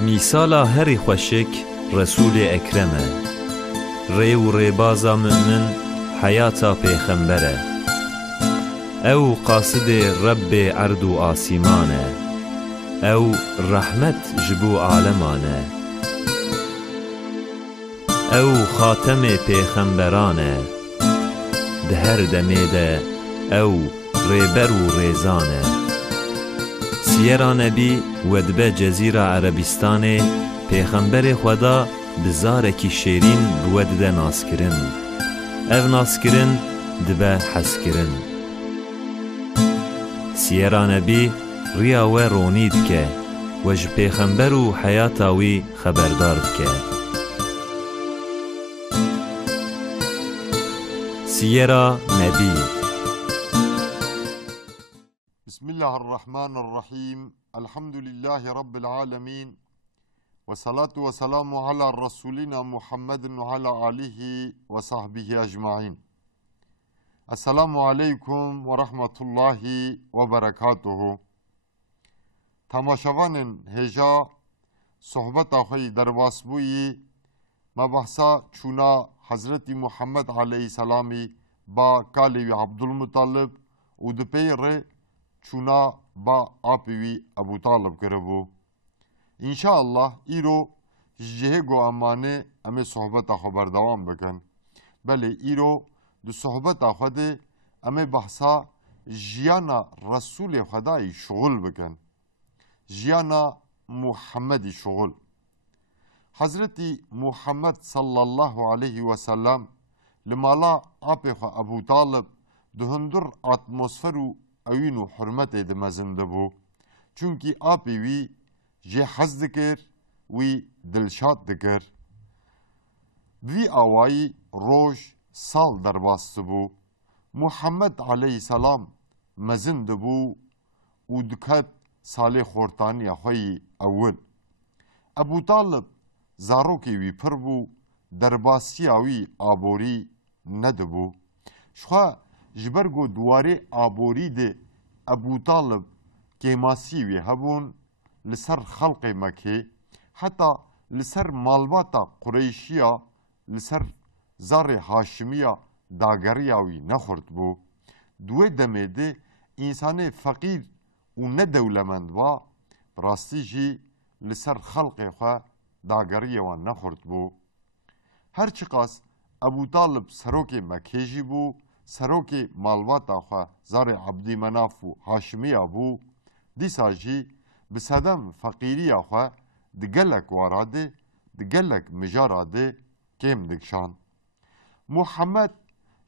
میسالا هری خوشک رسول اکرمه ری و ریبازا مؤمن حیاتا پیغمبره او قاصد رب عرض و آسیمانه او رحمت جبو عالمانه او خاتم پیغمبرانه ده هر دمیده او ریبر و ریزانه سیرا نبی ودبه جزیره عربستانه پیغمبر خدا بزارکی شیرین بودده ناسکرین او ناسکرین دبه حسکرین سیرا نبی ریاوه رونید که وج پیغمبر و حیاتاوی خبردار که سیرا نبی بسم الله الرحمن الرحيم الحمد لله رب العالمين والصلاة والسلام على رسولنا محمد وعلى آله وصحبه أجمعين. السلام عليكم ورحمة الله وبركاته. تماشاوان هجا صحبت أخي درباسبوي مبحثا چونا حضرت محمد عليه السلام با کالی عبدالمطلب و دپیر چونا با آپیوی ابو طالب کربو. انشاءالله ایرو جهه گو امانه امی صحبت خبر دوام بکن. بله ایرو دو صحبت خود امی بحثا جیانا رسول خدای شغل بکن. جیانا محمدی شغل. حضرت محمد صلی الله علیه و سلم لمالا آپی خو ابو طالب دهندر اتمسفرو اوین و حرمت دمزنده بو چونکی آپی وی جه حز دکر وی دلشاد دکر وی آوائی روش سال در باسته بو محمد علیه السلام مزنده بو و دکت سال خورتانی خوی اول ابو طالب زاروکی وی پر بو در باسی آوی آبوری نده بو شخوا جبرگو دواره آبوری ده ابو طالب کیماسی وی هبون لسر خلق مکه حتی لسر مالباتا قریشیا لسر زار هاشمیا داگریاوی نخورد بو دوه دمه ده انسان فقیر و ندولمند با راستی جی لسر خلق خواه داگریاوان نخورد بو هرچی قاس ابو طالب سروک مکه جی بو سروک مالواتا خواه زار عبدی مناف و هاشمیا بو دیسا جی بسدم فقیری خواه دگلک واراده دگلک مجاراده کم دکشان محمد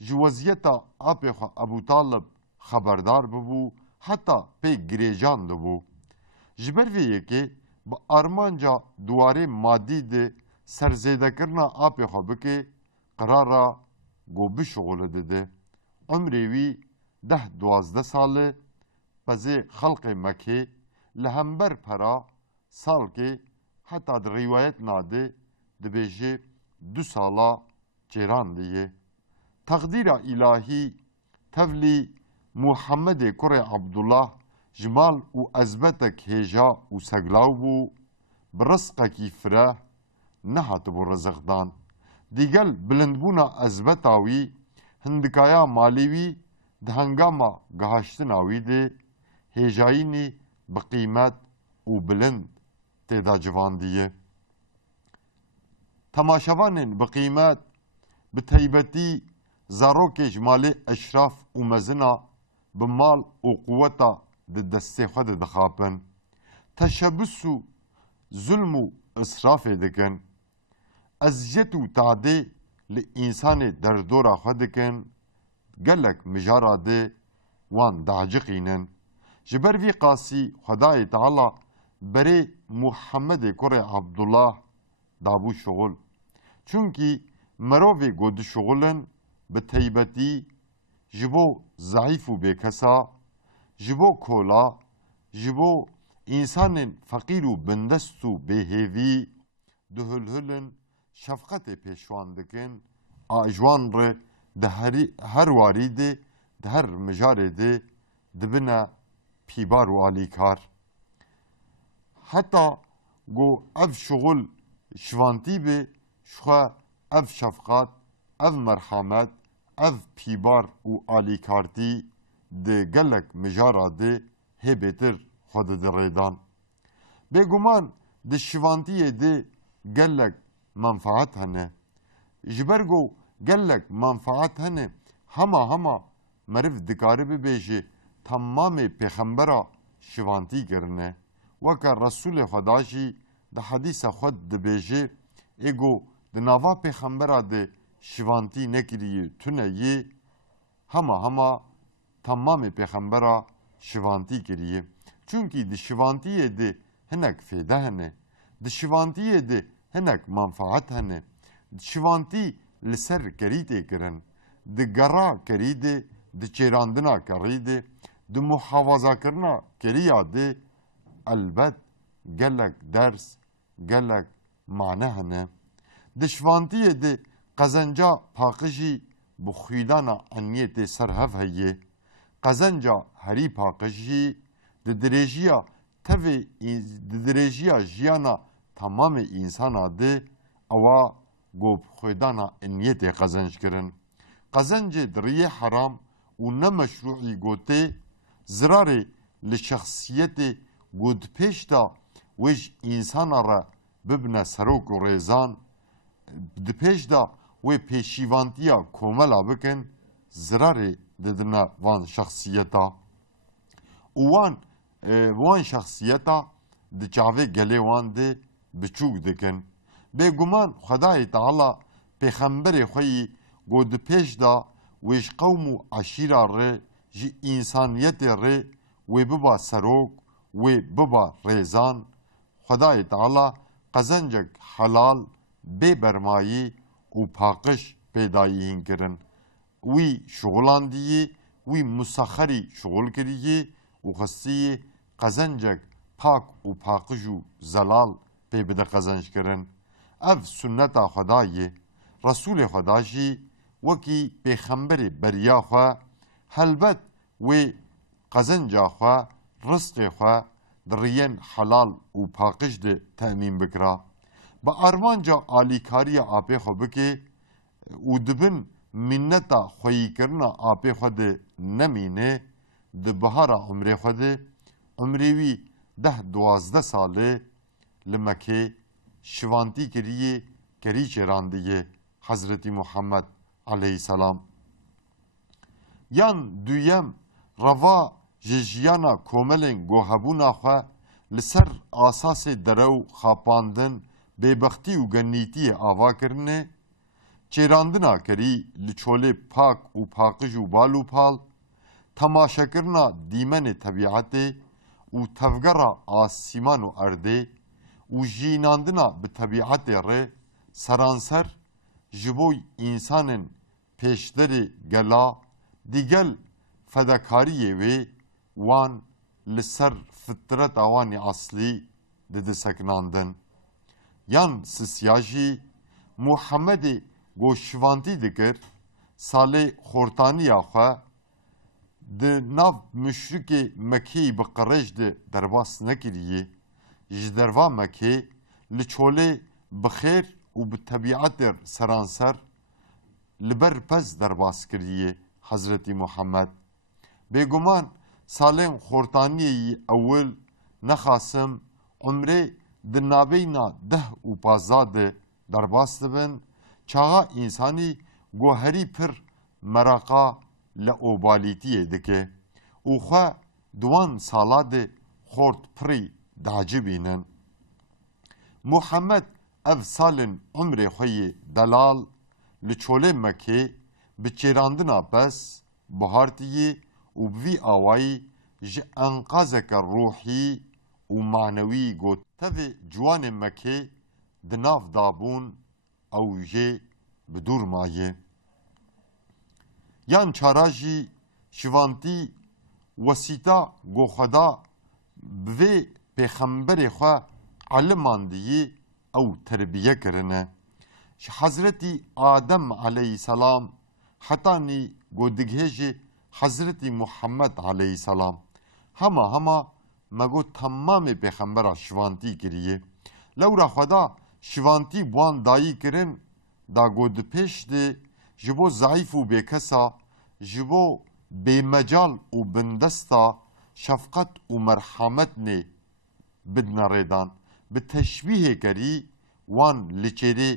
جوازیتا آپی خواه ابو طالب خبردار ببو حتی پی گریجان دبو جبر ویه که با ارمانجا دواره مادی ده سرزیده کرنا آپی خواه بکه قرارا گو بشغل ده عمری 10-12 ساله پزی خلق مکه لهمبر پرا سال که حتی در روایت ناده دبیجه 2 سالا چیران دیه تقدیر الهی تولی محمد کره عبدالله جمال و ازبتک هیجا و سگلاو بو برسقکی فرح نهات بو رزقدان دیگل بلندبونا ازبتاوی هندکایا مالیوی ده هنگاما گهاشتناوی ده هیجاینی بقیمت و بلند تیدا جواندیه تماشاوانین بقیمت بطیبتی زاروک اجمالی اشراف و مزنا بمال و قوتا ده دسته خود دخابن تشبس و ظلم و اصراف دکن ازیت و تعده لإنسان در دورا خودکن گلک مجاراده وان دعجقینن جبر وی قاسی خدای تعالی بری محمد کره عبدالله دابو شغل چونکی مروی گود شغلن به طیبتی جبو ضعیف و بکسا جبو کولا جبو انسان فقیر و بندست و بهیوی دهلهلن شفقت پیشوان دکن آجوان ره ده هر واری ده هر مجاره ده دبنه پیبار و آلیکار حتی گو اف شغل شوانتی به شخوا اف شفقات اف مرحمت اف پیبار و آلیکارتی ده گلک مجارا ده هبتر خود ده ریدان بگمان ده شوانتی ده گلک منفعت هنه جبرگو گلک منفعت هنه هما مرف دکاره ببیشه تمام پیغمبرا شوانتی کرنه وکا رسول خداشی ده حدیث خود ده بیشه ایگو ده نوا پیغمبرا ده شوانتی نکریه تونه یه هما تمام پیغمبرا شوانتی کریه چونکی ده شوانتی ده هنک فیده هنه ده شوانتی ده هنک منفعت هنه شوانتی لسر کریده کرن ده گرا کریده ده چیراندنا کریده ده محافظه کرنا کریه ده البت گلک درس گلک معنی هنه ده شوانتی ده قزنجا پاقشی بخیدانا انیت سرهف هیه قزنجا هری پاقشی ده درجیا تفی ده درجیا جیانا تمام انسانا ده اوا گوب خیدانا انیت قزنج کرن قزنج دریه حرام و نمشروعی گوته زراره لشخصیت گود پیش دا ویش انسانا را ببنه سروک و ریزان ده پیش دا و پیشیوانتیا کوملا بکن زراره ددنا وان شخصیتا وان شخصیتا ده چاوه گله وان ده بچوک دکن بگمان خدای تعالی پیغمبر خویی گود پیش دا ویش قوم و عشیره ره جی انسانیت ره و ببا سروک و ببا ریزان خدای تعالی قزنجک حلال بے برمایی و پاقش پیدایین کرن وی شغلان دیه وی مسخری شغل کریه و خصیه قزنجک پاک و پاقش و زلال پی بده قزنج کرن اف سنت خدایه رسول خداشی وکی پیغمبر بریا خواه حلبت و قزنجا خواه رزق خواه درین حلال و پاقش ده تأمین بکرا با ارمانجا آلیکاری آپی خو بکی او دبن منتا خویی کرنا آپی خود نمینه ده بهارا عمره خود عمروی 10-12 ساله لمکه شوانتی کریه کری چراندیه حضرت محمد علیه السلام یان دویم روا جیجیانا کوملین گوهبونا خواه لسر آساس درو خاپاندن ببختی و گنیتی آوا کرنه چیراندنا کری لچوله پاک و پاکج و بالو پال تماشا کرنا دیمن طبیعت و تفگرا آسیمان و ارده و جیناندنا به طبیعت ره سرانسر جبوی انسان پیشتر گلا دیگل فداکاریه و وان لسر فطرت آوانی اصلی ده سکناندن یان سسیاجی محمد گوشوانتی دکر سال خورتانی آخوا ده ناو مشرک مکی بقرش ده درباس نکریه جدروا مکی لچوله بخیر و بطبیعت سرانسر لبر پس درباس کریه حضرت محمد بگمان سالن خورتانی اول نخاسم عمره دنابینا 10 و 15 درباس دبن چاها انسانی گوهری پر مراقا لعوبالیتیه دکه او خواه دوان سالاده خورد پری دعجبینن محمد اف سالن عمر خوی دلال لچوله مکه بچیراندنا بس بهارتیه و بوی آوائی جه انقاذک روحی و معنوی گوت تف جوان مکه دناف دابون او جه بدور مایه یان چاراجی شوانتی وسیطا گو خدا بوی پیغمبر خواه علماندیه او تربیه کرنه حضرت آدم علیه السلام حتی نی گودگهج حضرت محمد علیه السلام هما مگو تمام پیغمبر شوانتی کریه لورا خدا شوانتی بوان دایی کرن دا گود پیش ده جبو ضعیف و بیکسا جبو بیمجال و بندستا شفقت و مرحمت نه بدنا ریدان به تشبیه کری وان لچری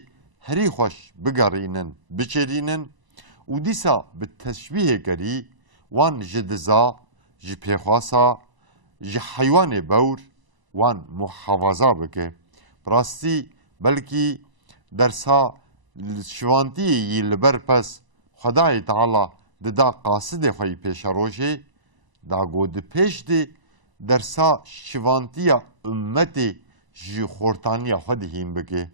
هری خوش بگرینن بچرینن و دیسا به تشبیه کری وان جدزا جپیخواسا جحیوان بور وان محافظه بکه براستی بلکی درسا شوانتی یی لبر پس خدای تعالی دا قاصد خوی پیش روشه دا گود پیش ده درسا شوانتی امت جی خورتانی خود هیم بکه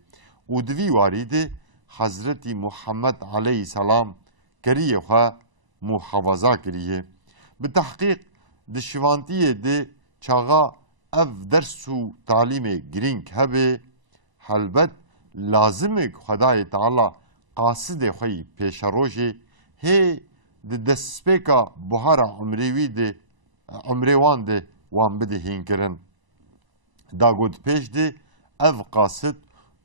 و دوی وارده حضرت محمد علیه السلام کریه خواه محافظه کریه به تحقیق ده شوانتی ده چاگا اف درس و تعلیم گرینگ هبه حلبت لازمه خدای تعالی قاصد خوی پیش روشه هی ده دسپیکا بحار عمریوی ده عمریوان ده وان بده هین کرن دا گود پیش ده اف قاصد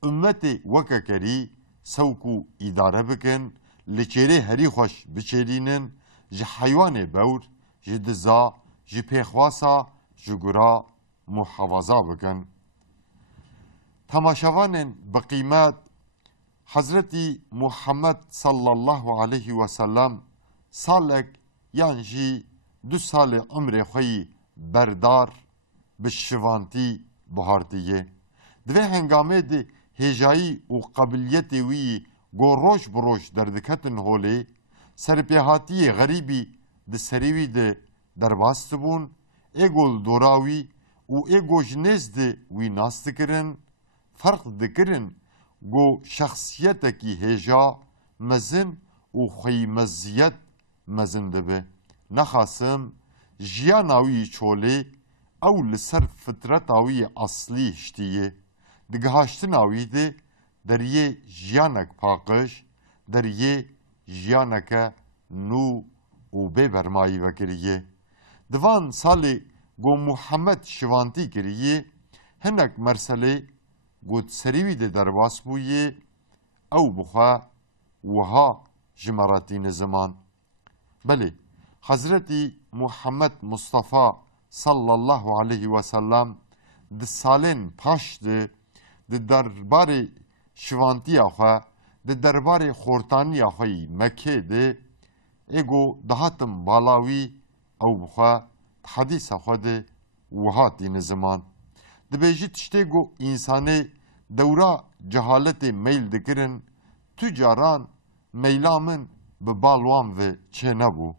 امت وکا کری سوکو اداره بکن لچره هری خوش بچرینن جه حیوان بور جه دزا جه پیخواسا جه گرا محافظه بکن تماشاوان بقیمت حضرت محمد صلی الله علیه و سلم سالک یعنی 2 سال عمر خوی بردار به شوانتی بهارتیه دوی هنگامه ده هجایی و قبلیت وی گو روش بروش دردکتن هوله سرپیهاتی غریبی ده سریوی ده درباست بون ایگول دوراوی و ایگو جنیز ده وی ناست کرن فرق دکرن گو شخصیت کی هجا مزن و خوی مزیت مزن دبه نخاسم جیاناوی چوله او لسر فطرتاوی اصلی هشتیه دگهاشتناوی ده در یه جیانک پاقش در یه جیانک نو و ببرمایی وکریه دوان سال گو محمد شوانتی کریه هنک مرسله گود سریوی ده درباس بویه او بخوا وها جمراتین زمان بله حضرت محمد مصطفى صلی الله علیه و سلم ده سالین پاش ده دربار شوانتی آخوا ده دربار خورتانی آخوی مکه ده ایگو دهاتم بالاوی او بخوا حدیث آخوا ده وحات این زمان ده بیجی تشتی گو انسانه دورا جهالت میل دکرن تجاران میلامن به بالوان و چه نبو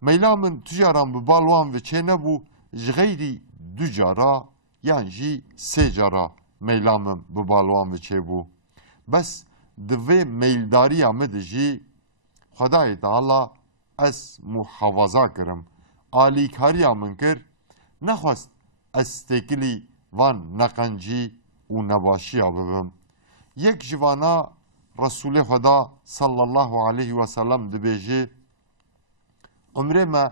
میلامن تجاران به بالوان و چه نبو جغیری 2 جارا یعنی جی 3 جارا میلامن به بالوان و چه بو بس دوی میلداری آمد جی خدای تعالی از محافظه کرم آلی کاری آمن کر نخواست از تکلی وان نقنجی و نباشی آببم یک جوانا رسول خدا صلی الله علیه و سلم دبیجه عمره ما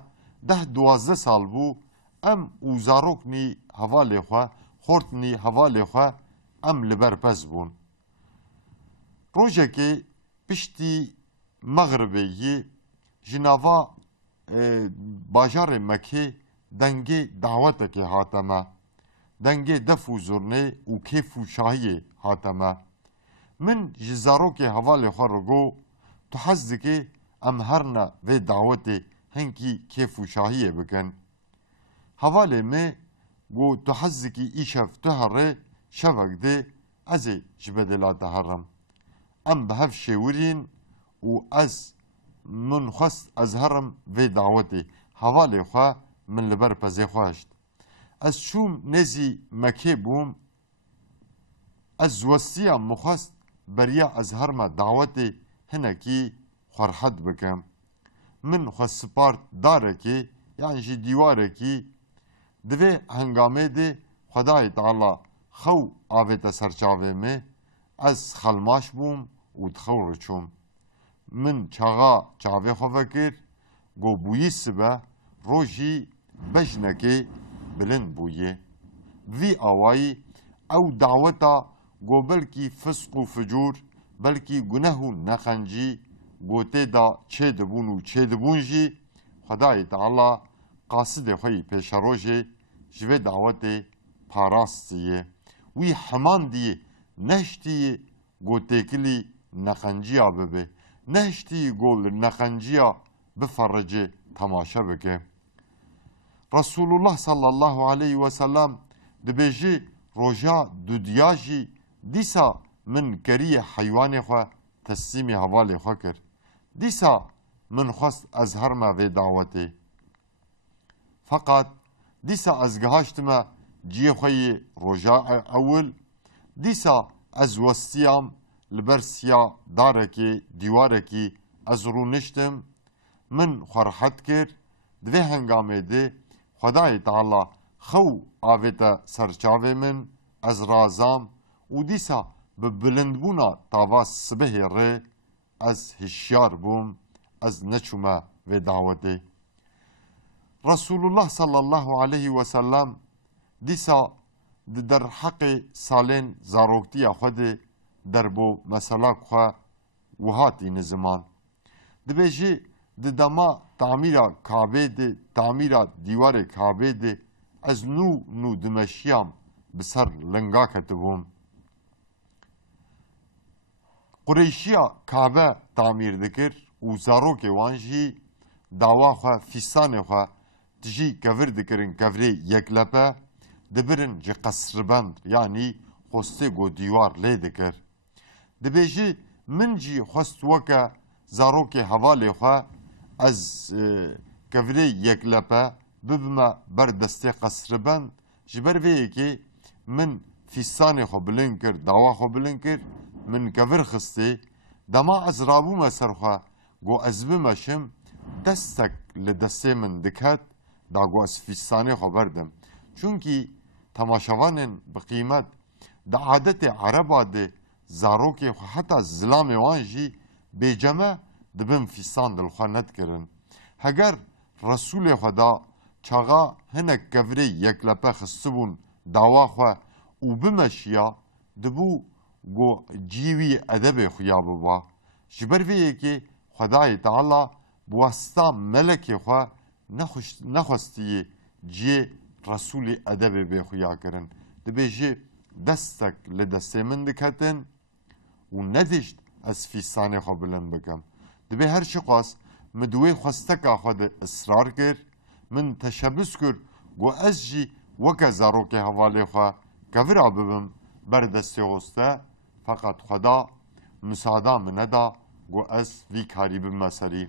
10-12 سال بو ام اوزاروکنی حوالی خواه خورتنی حوالی خواه ام لبر پس بون روژه که پشتی مغربی جناوا باجار مکه دنگه دعوت که هاتمه دنگه دفو زرنه و کیف و شاهی هاتمه من جزارو که حوالی خواه رو گو تو حز که ام هرنا و دعوت هنکی کیف و شاهی بکن حوالی می گو تو حز که ایشف تو هره شفک ده از جبدلات هرم ام به هف شورین و از من خواست از هرم و دعوت حوالی خواه من لبر پزی خواشت از شوم نزی مکه بوم از وستیا مخواست بریا از هرم دعوت هنکی خورحد بکم من خواست سپارت داره که یعنی جی دیواره که دوی هنگامه ده خدای تعالی خو آویت سرچاوه می از خلماش بوم و دخو رچوم من چاغا چاوه خواه کر گو بویی سبه روژی بجنکه بلند بویه وی آوائی او دعوتا گو بلکی فسق و فجور بلکی گناه و نخنجی گوته دا چه دبون و چه دبون جی خدای تعالی قاصد خوی پیش روژه جوه دعوت پاراستیه وی همان دیه نشتی گوته کلی نخنجیا ببه نشتی گول نخنجیا بفرجه تماشا بکه رسول الله صلی الله علیه و سلم دبیجی روژا دودیاجی دیسا من کری حیوان خواه تسلیم حوال خواه کر دیسا من خواست از هر ما وی دعوته فقط دیسا از گهاشتما جی خوی روژا اول دیسا از وستیام لبرسیا دارکی دیوارکی از رو نشتم من خورحت کر دوی هنگامه ده خدای تعالی خو آویتا سرچاوه من از رازام و دیسا به بلندبونا تاوا سبه ره از هشیار بوم از نچومه و دعوته رسول الله صلی الله علیه و سلم دیسا در حق سالین زاروکتی خود در بو مسئله خواه وحاتی نزمان دبیجی دما تعمیرا کعبه ده تعمیرا دیوار کعبه ده از نو دمشیام بسر لنگا کتبوم قریشیا کعبه تعمیر دکر و زاروک وانجی دعوا خواه فیسان خواه تجی کفر دکرن کفره یک لپه دبرن جه قصربند یعنی خوسته گو دیوار لی دکر دبیجی من جی خوست وکه زاروک حوالی خواه از کفره یک لپه ببما بر دسته قصربند جبر ویه که من فیسان خو بلند کر دعوا خو بلند کر من کفر خسته دما از رابو مسر خواه گو از بمشم دستک لدسته من دکت دا گو از فیسانه خو بردم چونکی تماشاوانن بقیمت دا عادت عربا ده زاروک خو حتی زلام وانجی بیجمه دبن فیسان دلخوا ند کرن هگر رسول خدا چاغا هنک کفره یک لپه خستبون دعوا خواه او بمشیا دبو گو جیوی ادب خویا ببا جبر ویه که خدای تعالی بواسطه ملک خواه نخواستی جی رسول ادب به خویا کرن دبی جی دستک لدسته من دکتن و ندشت از فیسانه خو بلند بکم دبی هر چی خواست مدوی خواستک خود اصرار کر من تشبس کر گو از جی وکا زاروک حوالی خواه کفر ببم بر دسته غسته فقط خدا مساعده منه دا گو از وی کاری بمسری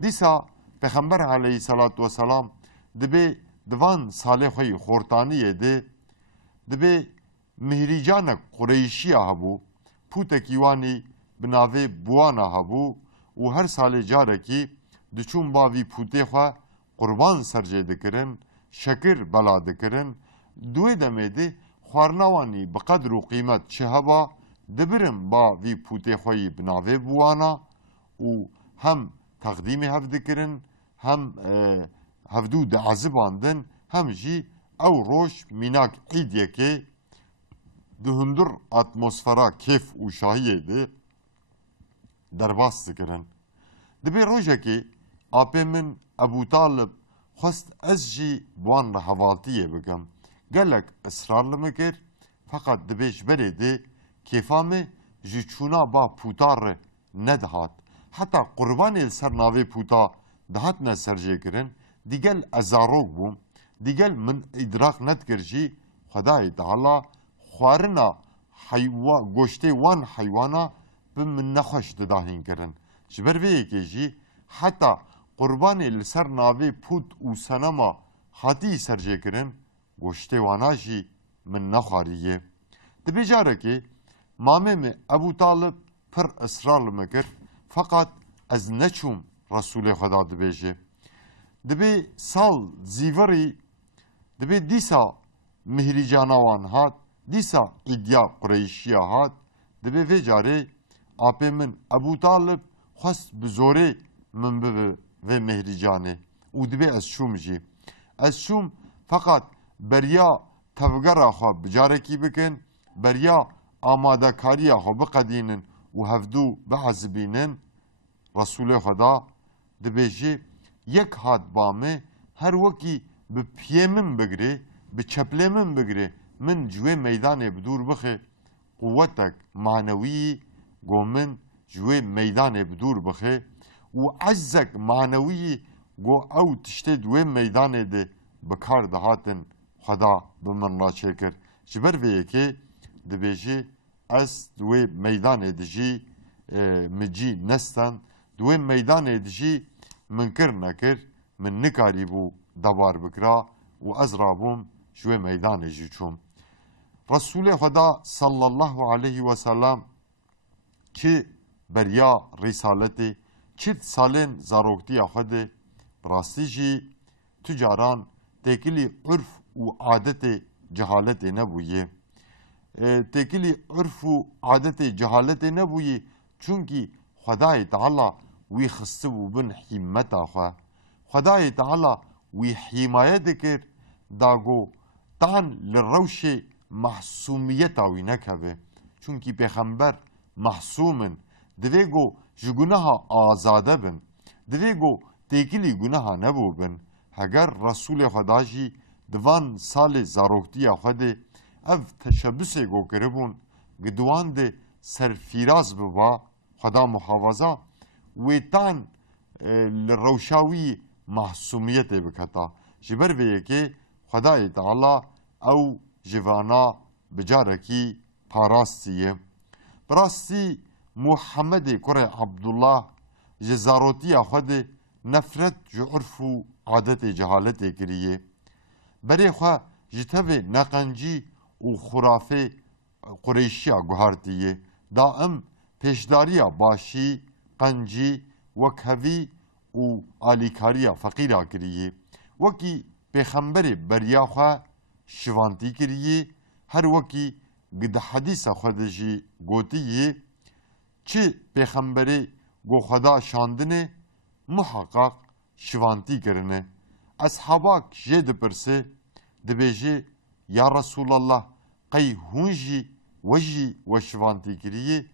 دیسا پیغمبر علیه صلاة و سلام دبی دوان ساله خوی خورتانیه دبی مهریجان قریشی هبو پوتکیوانی بناوه بوانا هبو و هر سال جاره کی دچون باوی پوته خواه قربان سرجه دکرن شکر بلا دکرن دوی دمیده خوارنوانی بقدر و قیمت چه هبا دبرم با وی پوته خوی بناوه بوانا و هم تقدیم هف دکرن هم هفدو دعزباندن هم جی او روش میناک عیدیه که دهندر اتمسفرا کیف و شاهیه ده درباس دکرن دبی روژه که آپی من ابو طالب خواست از جی بوان را حوالتیه بگم گلک اصرار لمکر فقط دبیش بره ده کیفامه جی چونا با پوتار ندهات حتی قربان سر ناوی پوتا دهات نسرجه کرن دیگل ازاروگ بوم دیگل من ادراک ندکر جی خدای تعالی خوارنا گوشته وان حیوانا به من نخوش دداهین کرن جبر ویه که جی حتی قربان لسر ناوی پوت و سنما حتی سرجه کرن گوشته وانا جی من نخواریه دبی جاره که مامه ابو طالب پر اصرار مکر فقط از نچوم رسول خدا دبیجه دبی سال زیوری دبی دیسا مهری جانوان هات دیسا ایدیا قریشیا هات دبی وی جاره آپی من ابو طالب خواست بزوره من به و مهری جانه او دبی از شوم جی از شوم فقط بریا تفگر خواه بجاره کی بکن بریا آماده کاری خو بقدینن و هفدو بعزبینن رسول خدا دبیجی یک هات بامه هر وکی به پیمن بگیره به چپلمن بگیره من جوه میدان بدور بخه قوتك معنوي قومن جوي ميدان بدور بخي وعزك معنوي قو او تشتد وين ميدان ده بكار دهاتن خدا بمن را شكر جبر ويكي دبيجي اس دوي ميدان دجي مجي نستان دوي ميدان دجي منكر نكر من نكاري بو دبار بكرا و ازرابوم جوي ميدان جي چوم رسول خدا صلی الله علیه و سلم که بریا رسالتی چند سالین زاروکتی خود براستی جی تجاران تکلی عرف و عادت جهالت نبویه تکلی عرف و عادت جهالت نبویه چونکی خدای تعالی وی خسته و بن حمت آخوا خدای تعالی وی حمایت کر داگو تان لروش محسومیت آوی نکوه چونکی پیغمبر محسومن دویگو جو گناه آزاده بن دویگو تیکلی گناه نبو بن اگر رسول خدا جی دوان سال زاروکتی خود اف تشبس گو کربون گدوان ده سرفیراز ببا خدا محافظه ویتان لروشاوی محسومیت بکتا جبر ویه که خدای تعالی او جوانا بجارکی پاراستیه براستی محمد کره عبدالله جزاروتی خود نفرت جو عرف و عادت جهالت کریه بری خواه جتب نقنجی و خرافه قریشی گوهارتیه دائم پیشداری باشی قنجی وکهوی و آلیکاری فقیر کریه وکی پیغمبر بریا خواه شوانتی کریه هر وکی گد حدیث خودشی گوتیه چه پیغمبری گو خدا شاندنه محقق شوانتی کرنه اصحاباک جد پرسه دبیجه یا رسول الله قی هونجی وجی و شوانتی کریه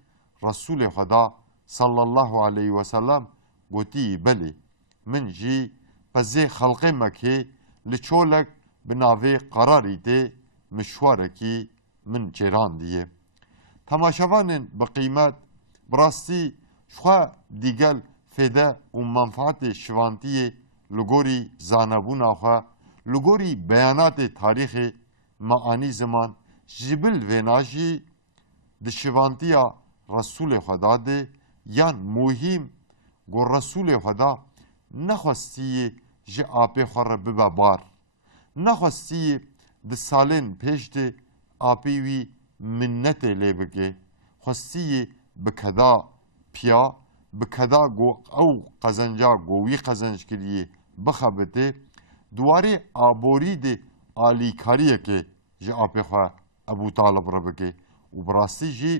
رسول خدا صلی الله علیه و سلم گوتی بله من جی پزه خلق مکه لچولک بناوی قراری ده مشوارکی من جیران دیه تماشاوانن بقیمت براستی شخوا دیگل فیده و منفعت شوانتی لگوری زانبون آخوا لگوری بیانات تاریخ معانی زمان جبل ویناجی ده شوانتیا رسول خدا ده یان مهم گو رسول خدا نخواستی جه آپی خور ببا بار نخواستی ده سالین پیش ده آپی وی منت لی بگه خواستی بکدا پیا بکدا گو او قزنجا گوی قزنج کریه بخبته دواره آبوری ده آلی کاریه که جه آپی خواه ابو طالب را بگه و براستی جی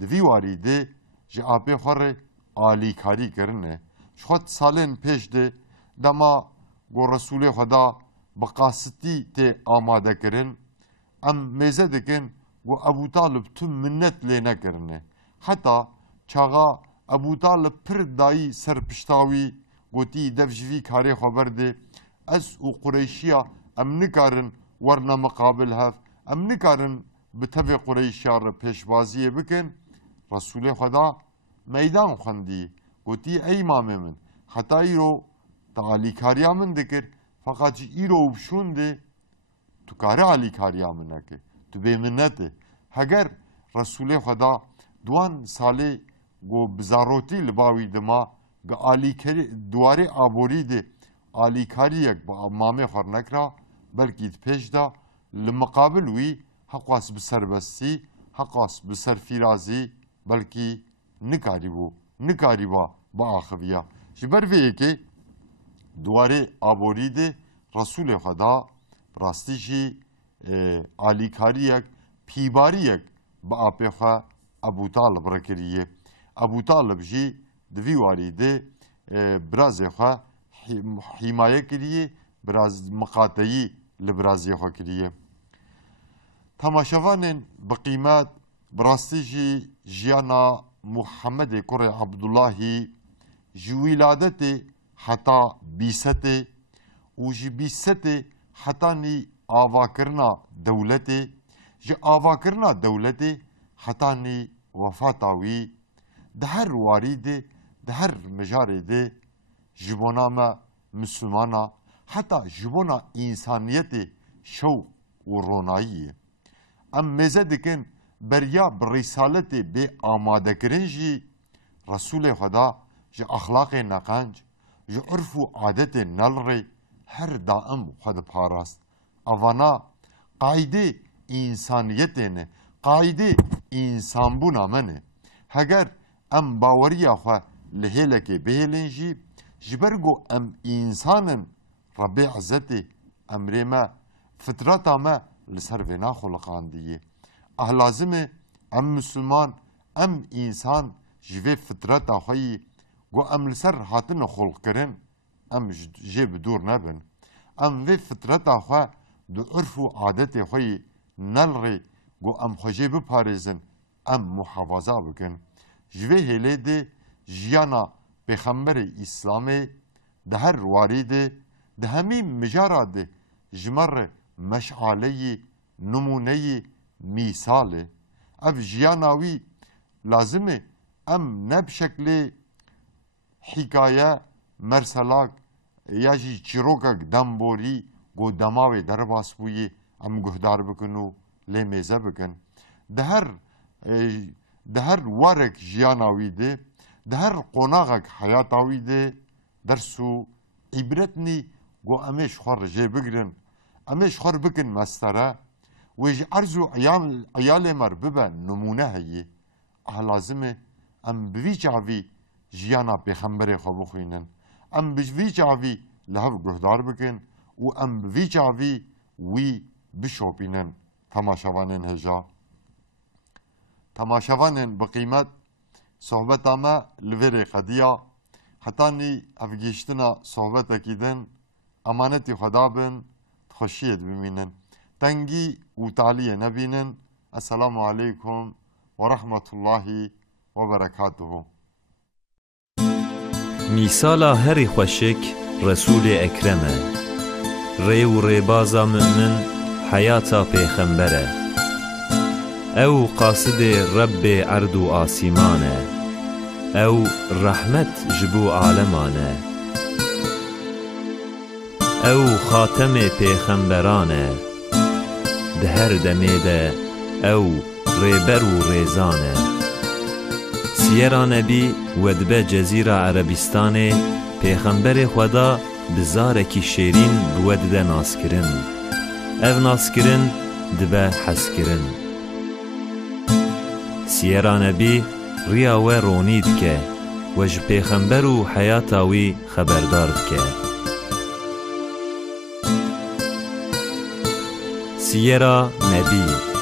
دوی واری ده جه آپی خواه آلی کاری کرنه شخوت سالین پیش ده دما گو رسول خدا بقاستی ته آماده کرن ام میزه دکن و ابو طالب تم منت لی نکرنه حتی چاغا ابو طالب پر دایی سرپشتاوی گوتی دفجوی کاری خبر ده از او قریشیا ام نکارن ورنا مقابل هف ام نکارن به تبع قریشیا را پیشبازی بکن رسول خدا میدان خوندی گوتی ای امام من حتی ایرو تعالی کاریا من دکر فقط ایرو بشونده تو کار علی کاریا من نکه تو بیمنته اگر رسول خدا دوان ساله گو بزاروتی لباوی دما گو علی کاری دواره آبوری ده علی کاری یک با امامه خور نکرا بلکه پیش دا لمقابل وی حقاس بسربستی حقاس بسرفیرازی بلکه نکاری با آخویا جبر ویه که دواره آبوری ده رسول خدا راستی جی علی کاری یک پیباری یک با آپی خواه ابو طالب را کریه ابو طالب جی دوی واری ده برازی خواه حمایه کریه براز مقاطعی لبرازی خواه کریه تماشاوانên bi qîmet bi rastî jî jiyana Muhammedê kurê Abdullahî ji wîladetê heta bîsetê û ji bîsetê hetanî avakirina dewletê, ji avakirina dewletê hetanî wefata wî di her warî de di her mijarê de ji bona me Müslümana heta ji bona însaniyetê şewq û ronayiyê. Em mêze dikin beriya bi rîsaletê bê amadekirin jî Resulê Xweda ji axlaqê neqenc, ji urf û adetên nelrê her daim xwe diparast. Avana qaîdê însaniyetê ne, qaîdê însanbûna me ne. Heger em baweriya xwe li hêlekê bihêlin jî ji ber ku em însanin Rabbê Ezzetê emrê me, fitreta me li ser vê naxoliqandiye. Lazim e em Müslüman, em însan ji vê fitreta xwe yî ku em li ser hatine xolkirin, em jê bi dûr nebin. Em vê fitreta xwe di urf û adetê xwe yî nelrê ku em xwe jê biparêzin, em muhefaza bikin. Ji vê hêlê de jiyana Pêxemberê İslamê di her warî de di hemî mijara de ji me re meşaleyî, numuneyî, mîsalê. Ev jiyana wî lazim e em ne bi şeklê hîkaye, merselak ya jî çîrokek demborî ku dema wê derbas bûyê em guhdar bikin û lê mêze bikin. Di her warek jiyana wî de, di her qonaxek heyata wî de ders û îbret nî ku em ê ji xwe rijê bigirin, em ê ji xwe bikin mestere wê ji erz û eyalê me bibe numune heyê. Lazim e em bi vî çavî jiyana Pêxemberê xwe bixwînin. Em bi vî çavî li hev guhdar bikin û em bi vî çavî wî bişopînin. Temaşevanên hêja. Temaşevanên bi qîmet sohbeta me li vêrê xediya. Hetanî ev gîştina sohbetekî din emanetî Xweda bin, xweşiyê bimînin. Tengî û taliyê nebînin. Esselamu aleykum ve rahmetullahi ve berekatuhu. Mîsala herî xweşik Resulê Ekrem e. Rê û rêbaza mümin heyata Pêxember e. Ew qasidê Rebbê erd û asîman e. Ew rehmet ji bo aleman e. Ew xatemê pêxemberan e. Di her demê de ew rêber û rêzan e. Siyera Nebî wedbe Cezîra Erebistanê Pêxemberê Xweda bi zarekî şêrîn bi we dide naskirin. Ev naskirin dibe heskirin. Siyera Nebî riya we ronî dike we ji Pêxember û heyata wî xeberdar dike. Siyera Nebî.